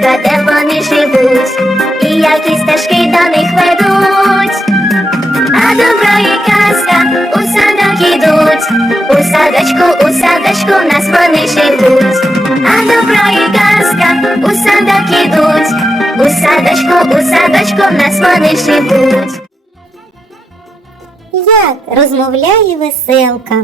казка, де вони живуть, і які стежки до них ведуть. А добро і казка у садок ідуть, у садочку, у садочку нас вони живуть. А добро і казка у садок ідуть, у садочку, у садочку нас вони живуть. Як розмовляє веселка?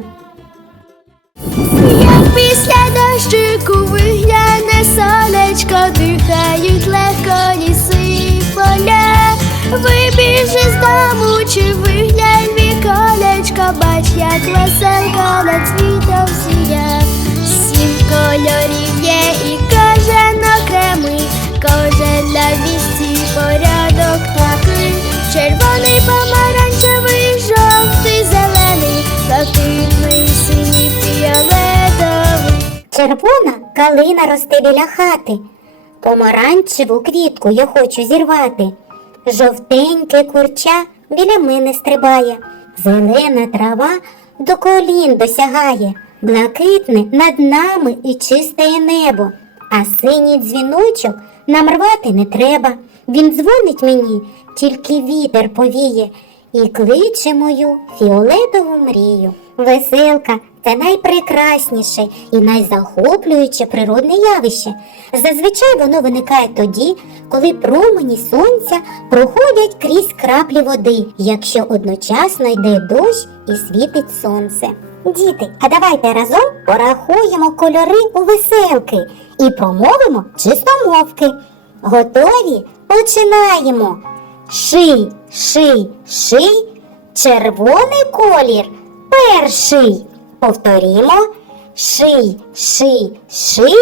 Як після дощику вигляне сонечко, дихають легко ліси поля. Вибіжи з дому чи виглянь віконечко, бач, як веселка над світом сія. Сім кольорів Червона калина росте біля хати. Помаранчеву квітку я хочу зірвати. Жовтеньке курча біля мене стрибає. Зелена трава до колін досягає. Блакитне над нами і чисте небо. А синій дзвіночок нам рвати не треба. Він дзвонить мені, тільки вітер повіє і кличе мою фіолетову мрію. Веселка це найпрекрасніше і найзахоплююче природне явище. Зазвичай воно виникає тоді, коли промені сонця проходять крізь краплі води, якщо одночасно йде дощ і світить сонце. Діти, а давайте разом порахуємо кольори у веселки і промовимо чистомовки. Готові? Починаємо. Ший, ший, ший, червоний колір перший. Повторімо. Ший, ший, ший,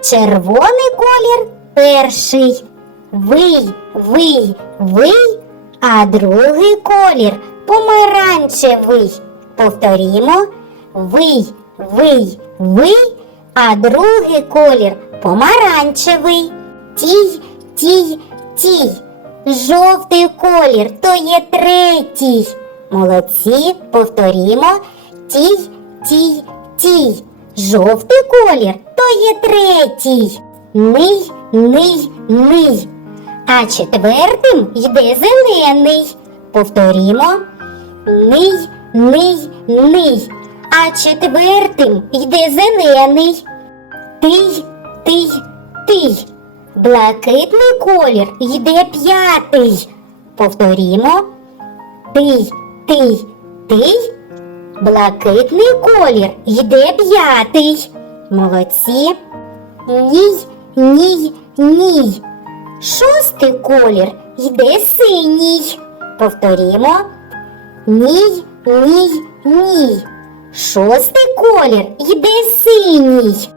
червоний колір перший. Вий, вий, вий, а другий колір помаранчевий. Повторімо. Вий, вий, вий, а другий колір помаранчевий. Тій, тій, тій. Жовтий колір то є третій. Молодці, повторімо. Тій, тій, тій. Жовтий колір то є третій. Ний, ний, ний. А четвертим йде зелений. Повторімо. Ний, ний, ний. А четвертим йде зелений. Тий, тий, тий. Блакитний колір йде п'ятий. Повторімо. Тий, тий, тий. Блакитний колір йде п'ятий. Молодці. Ній, ній, ній. Шостий колір йде синій. Повторімо. Ній, ній, ній. Шостий колір йде синій.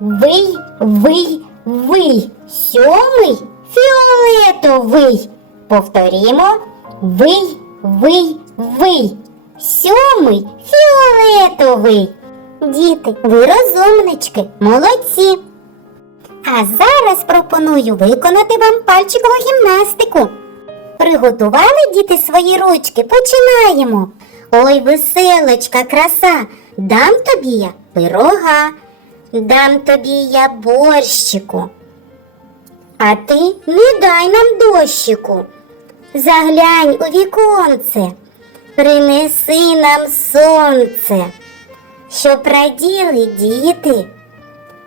Вий, вий, вий. Сьомий фіолетовий. Повторімо. Вий, вий, вий. Сьомий фіолетовий. Діти, ви розумнички, молодці. А зараз пропоную виконати вам пальчикову гімнастику. Приготували діти свої ручки, починаємо. Ой, веселочка, краса, дам тобі я пирога, дам тобі я борщику. А ти не дай нам дощику. Заглянь у віконце, принеси нам сонце, щоб раділи діти,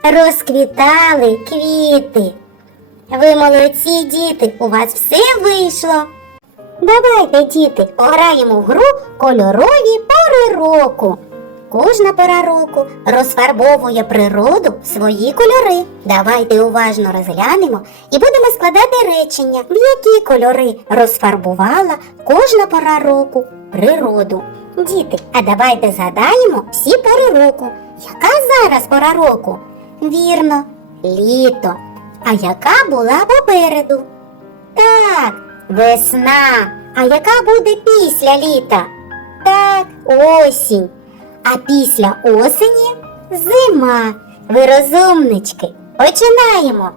розквітали квіти. Ви молодці, діти, у вас все вийшло. Давайте, діти, пограємо в гру кольорові пори року. Кожна пора року розфарбовує природу в свої кольори. Давайте уважно розглянемо і будемо складати речення, в які кольори розфарбувала кожна пора року природу. Діти, а давайте згадаємо всі пори року. Яка зараз пора року? Вірно, літо. А яка була попереду? Так, весна. А яка буде після літа? Так, осінь. А після осені зима. Ви розумнички. Починаємо.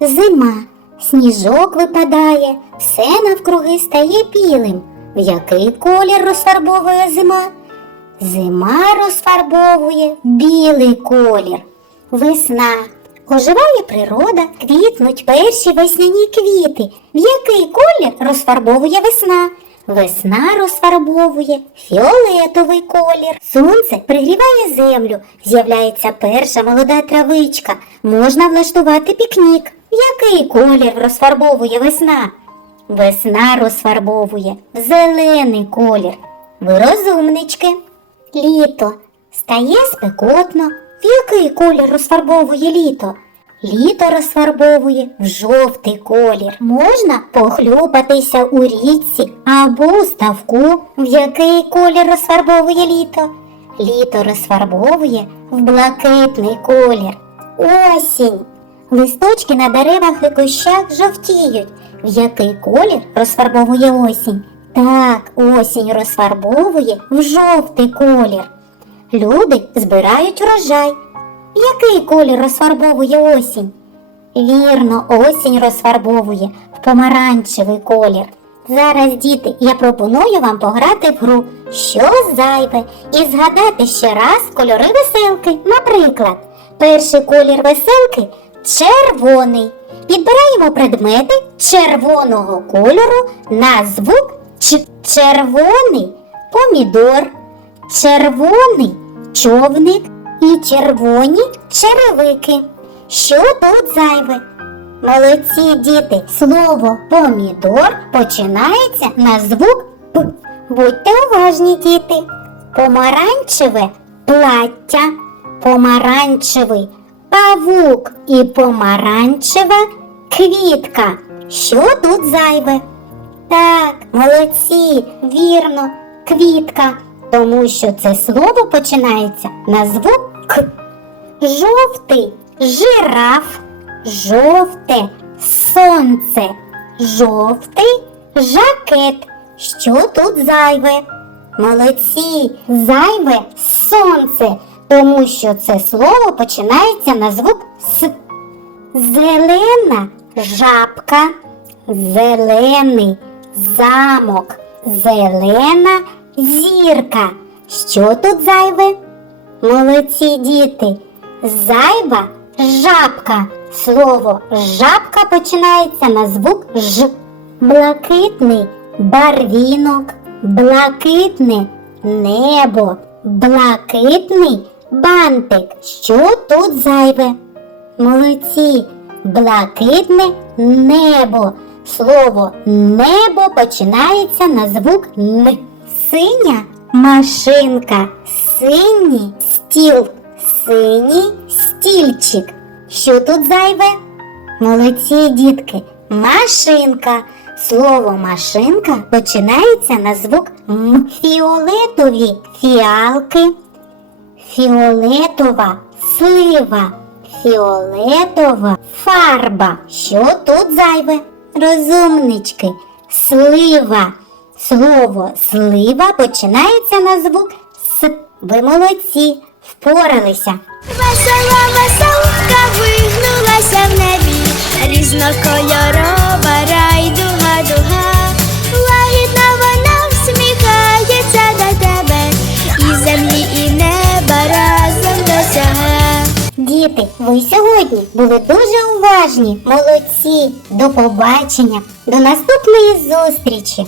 Зима. Сніжок випадає, все навкруги стає білим. В який колір розфарбовує зима? Зима розфарбовує білий колір. Весна. Оживає природа, квітнуть перші весняні квіти. В який колір розфарбовує весна? Весна розфарбовує фіолетовий колір. Сонце пригріває землю, з'являється перша молода травичка. Можна влаштувати пікнік. В який колір розфарбовує весна? Весна розфарбовує в зелений колір. Ви розумнички. Літо стає спекотно. В який колір розфарбовує літо? Літо розфарбовує в жовтий колір. Можна похлюпатися у річці або у ставку. В який колір розфарбовує літо? Літо розфарбовує в блакитний колір. Осінь. Листочки на деревах і кущах жовтіють. Який колір розфарбовує осінь? Так, осінь розфарбовує в жовтий колір. Люди збирають урожай. Який колір розфарбовує осінь? Вірно, осінь розфарбовує в помаранчевий колір. Зараз, діти, я пропоную вам пограти в гру Що зайве і згадати ще раз кольори веселки. Наприклад, перший колір веселки червоний. Підбираємо предмети червоного кольору на звук Ч. Червоний помідор, червоний човник і червоні черевики. Що тут зайве? Молодці діти, слово помідор починається на звук П. Будьте уважні, діти. Помаранчеве плаття, помаранчевий павук і помаранчева квітка. Що тут зайве? Так, молодці, вірно, квітка, тому що це слово починається на звук К. Жовтий жираф, жовте сонце, жовтий жакет. Що тут зайве? Молодці, зайве сонце, тому що це слово починається на звук С. Зелена жабка, зелений замок, зелена зірка. Що тут зайве? Молодці діти. Зайва жабка. Слово жабка починається на звук Ж. Блакитний барвінок, блакитне небо, блакитний бантик. Що тут зайве? Молодці. Блакитне небо. Слово небо починається на звук Н. Синя машинка, синій стіл, синій стільчик. Що тут зайве? Молодці дітки. Машинка. Слово машинка починається на звук М. Фіолетові фіалки, фіолетова слива, фіолетова фарба. Що тут зайве? Розумнички. Слива. Слово слива починається на звук С. Ви молодці, впоралися. Весела веселка вигнулася в небі, різнокольорова райдуга ви сьогодні були дуже уважні, молодці. До побачення, до наступної зустрічі.